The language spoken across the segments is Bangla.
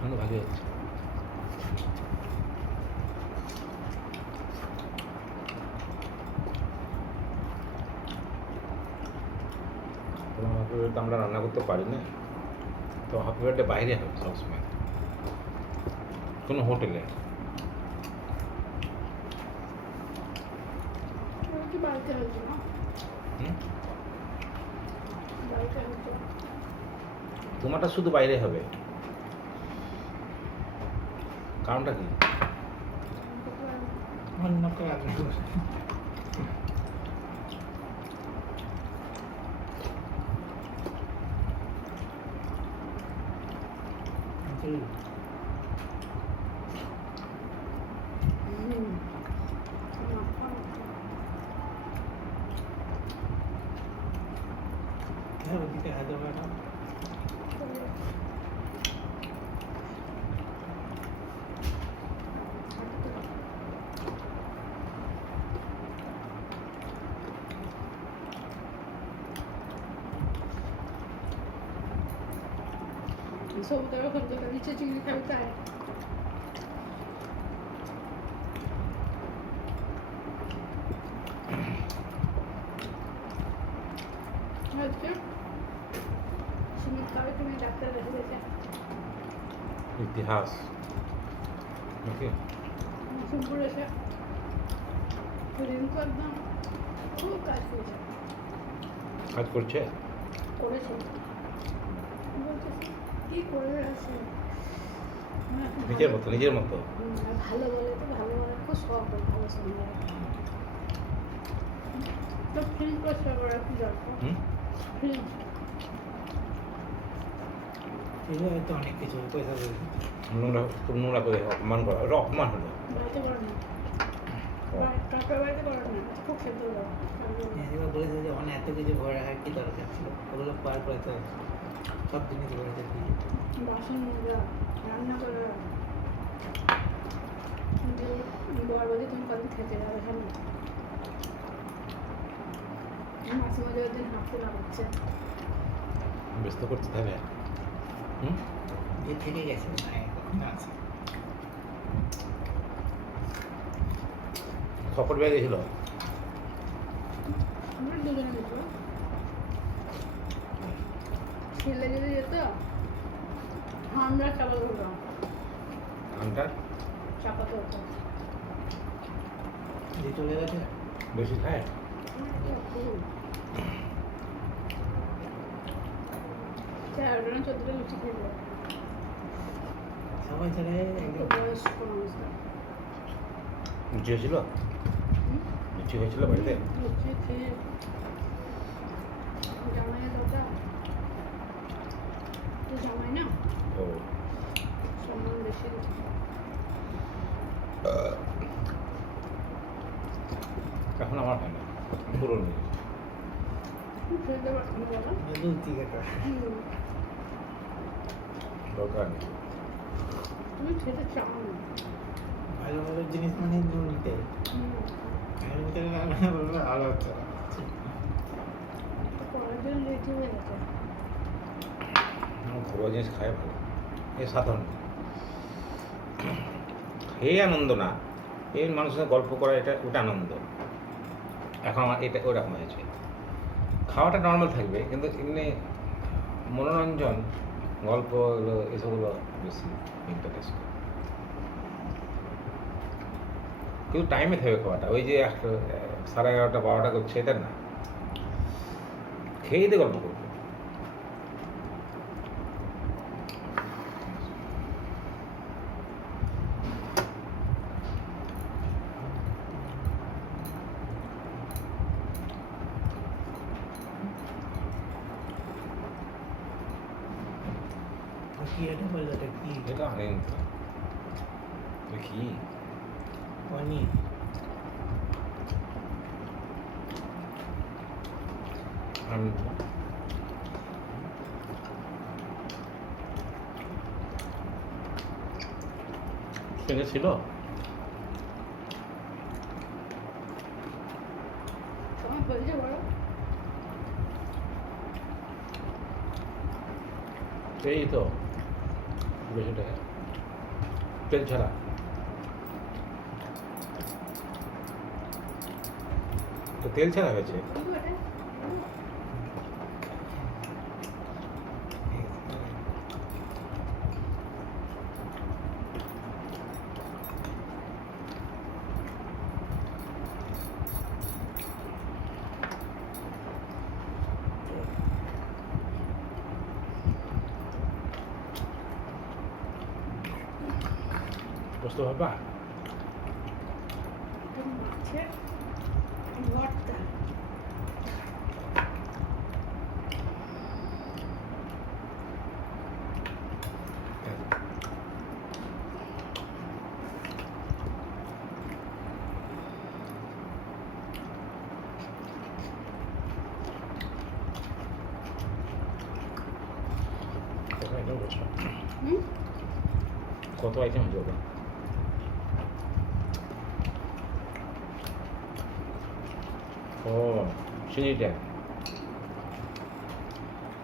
ভালো ভালো হচ্ছে। তোমার হাফ প্লেট আমরা রান্না করতে পারি না, তো হাফ প্লেটটা বাইরে হবে সবসময়, কোনো হোটেলে। বাড়িতে হয়েছে না, হুম, বাড়িতে হয়েছে। তোমারটা শুধু বাইরে হবে, কারণটা কি? অন্য কেউ রান্না করে। ওদিকে হায়দ্রাবাদ সবুজ ওখান থেকে নিচে চিংড়ি খাবি তাই আজকে সুমিত খাবে, তুমি ডাক্তার কাছে গেছে ইতিহাস নাকি? মুসুমপুর এসে রিঙ্কু একদম খুব কাজ করেছে কাজ করছে? করেছে বলছে কি করে আছে নিজের মতো, নিজের মতো। ভালো বলে তো ভালো বলে খুব শখ হয় ভালো সঙ্গে তো ফিল্ম করছে আবার কি দরকার হুম, ফিল্ম এগুলো হয়তো অনেক কিছু পয়সা দেবে। নোংরা, খুব নোংরা করে অপমান করা, ওটা অপমান হলো। বাড়িতে করে না কাপড় বাড়িতে করে না খুব খেতে হবে এবার বলেছে যে অনেক এত কিছু ভয় রাখার কি দরকার ছিল, ওগুলো পার করতে হবে সব জিনিস ভরে থাকবে। বাসন মাজা রান্না করা বর বাজে তুমি কদিন খেতে যাবে হ্যাঁ মাঝে মাঝে ওই দিন হাঁটতে লাগাচ্ছে ব্যস্ত করতে থাকবে। হুম, যে থেকে গেছে না আছে খপর ব্যাগ গেছিল। আমরা দুজনে যেত ছেলে যদি যেত আমরা চাপাতে হতো ধানটা চাপাতে হতো যে চলে গেছে বেশি খায়। তেরোটা না 14টা লুচি খেলো সবাই চলে একদম বয়স্ক মানুষরা লুচি হয়েছিল, লুচি হয়েছিল বাড়িতে। লুচি খেয়ে জামাইয়ের দাদা তো জামাই না ও, সম্মান বেশি দিচ্ছে এখন আমার হয় না, পুরনো হয়ে গেছে। খেতে পারছি না বাবা লুচি কাটা দরকার নেই। তুমি খেতে চাও না ভালো ভালো জিনিস মানে নুন নিতে এর ভিতরে রান্না করবে আলো হচ্ছে পড়ার জন্য লেটি হয়ে গেছে আমার ঘরোয়া জিনিস খায় ভালো, এই সাধারণ এই আনন্দ না, এই মানুষের সাথে গল্প করা, এটা ওটা আনন্দ। এখন আমার এটা ওরকম হয়েছে, খাওয়াটা নর্মাল থাকবে কিন্তু এমনি মনোরঞ্জন, গল্প, এগুলো এসবগুলো বেশি ইন্টারেস্ট। কিন্তু টাইমে থাকবে খাওয়াটা, ওই যে 11:30 12টা করছে এটা না, খেয়ে দিয়ে গল্প করবো। কি এটা বললো কি এটা আনন্দ কি পনির আনন্দ সেটা ছিল। তোমার বলছে বড় এই তো বেশি টাকা তেল ছাড়া তো তেল ছাড়া হয়েছে কিন্তু এটা বুঝতে পারবা একটা মাছের ভর্তা কত আইটেম করছো হুম কত আইটেম হচ্ছে ওটা ও চিংড়িটা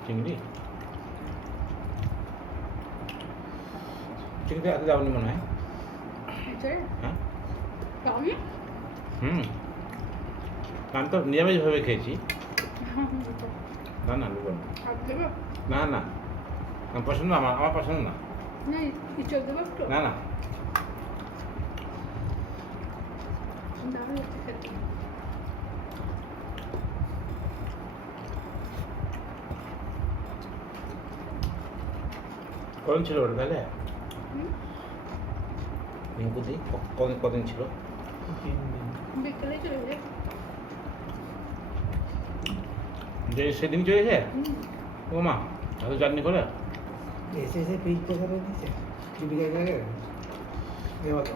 চিংড়ি চিংড়িটা এত যাবনি মনে হয় এছাড়া হ্যাঁ আমি হুম আমি তো নিরামিষভাবে খেয়েছি না না লুবো না আর দেবো না না আমার পছন্দ আমার পছন্দ না না ইচ্ছা দেবো একটু না না দারুণ হচ্ছে খেতে কদিন ছিল ওটা তাহলে হুম রিঙ্কুদি কদিন কদিন ছিল 3 দিন বিকেলে চলে যায় যে সেদিন চলেছে হুম ও মা এত চাটনি করে এসে এসে ফ্রিজ করে দিয়েছে বিকাল করে দেওয়া তো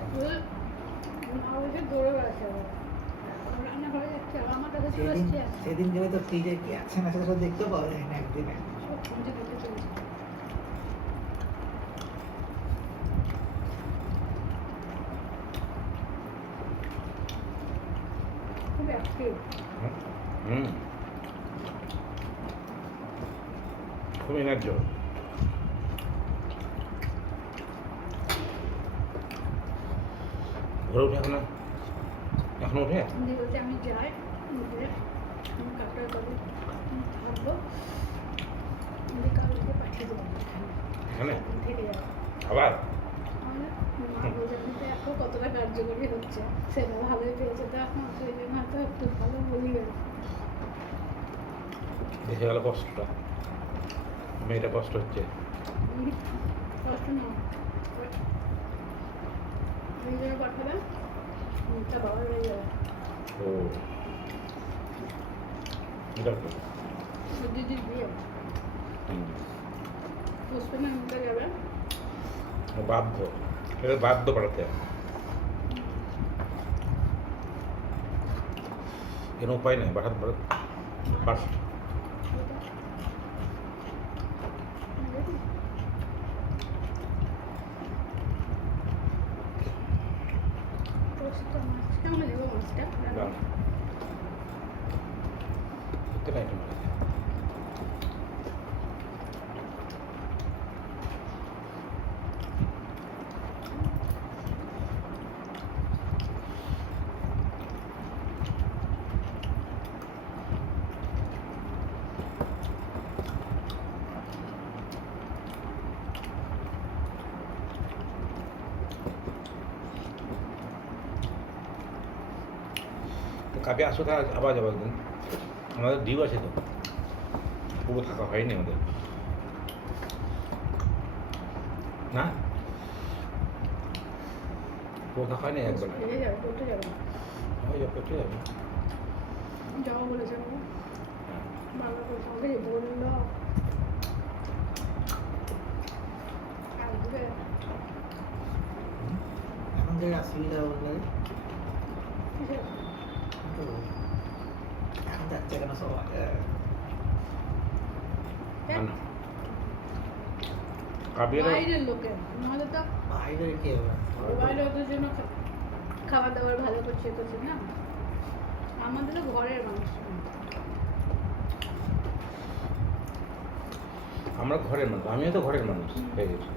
মা বলছে দৌড়ে বেড়াচ্ছে আবার রান্নাঘরে যাচ্ছে আবার আমার কাছে চলে সেদিন আসছে সেদিন গেলে তো ফ্রিজে কি আছে না সেটা সব দেখতেও পাওয়া যায় না একদিনে সব খুঁজে দিতে চলেছে খুব অ্যাক্টিভ হুম খুব এনার্জি ঘরে উঠে এখনো উঠে দিয়ে বলছে আমি যাই উঠে আমি কাপড় করে থাকবো আমি কালকে পাঠিয়ে দেবো এখানে থেকে যাবো আবার মা বলছে কিন্তু এখন কতটা কার্যকরী হচ্ছে সেটা ভালোই পেয়েছে তো এখন সেই জন্য হয়তো একটু ভালো বলি দেখে গেল কষ্টটা মেয়েটা কষ্ট হচ্ছে কষ্ট না এই জন্য পাঠাবে তা বাবার হয়ে যাবে ও এটা কি? দিদির বিয়ে হুম, পুষ্পিনা নিতে যাবে বাধ্য এটা বাধ্য পাঠাতে কোনো উপায় নেই পাঠাতে পারে ফার্স্ট মাছ কেমন দেবো মাছটা দাম প্রত্যেক আইটেম তো কাবে আসো তা আবার যাবো একদিন আমাদের ডিউ আছে তো পুরো থাকা হয়নি আমাদের না পুরো থাকা হয়নি একবার ফিরে যাবে করতে যাবে ওই যাবো করতে যাবে যাবো বলেছে বাবা হ্যাঁ। বাবা বলছে আমাকে বললো আসবে এখন যে অসুবিধা বললে কিসের? তো এখন যাচ্ছে কেন সব না না কাবির বাইরের লোকের নাহলে তো বাইরে কে হবে বাইরে ওদের জন্য খাবার দাবার ভালো করছে করছে না আমাদেরও ঘরের মানুষ আমরা ঘরের মানুষ আমিও তো ঘরের মানুষ হয়ে গেছি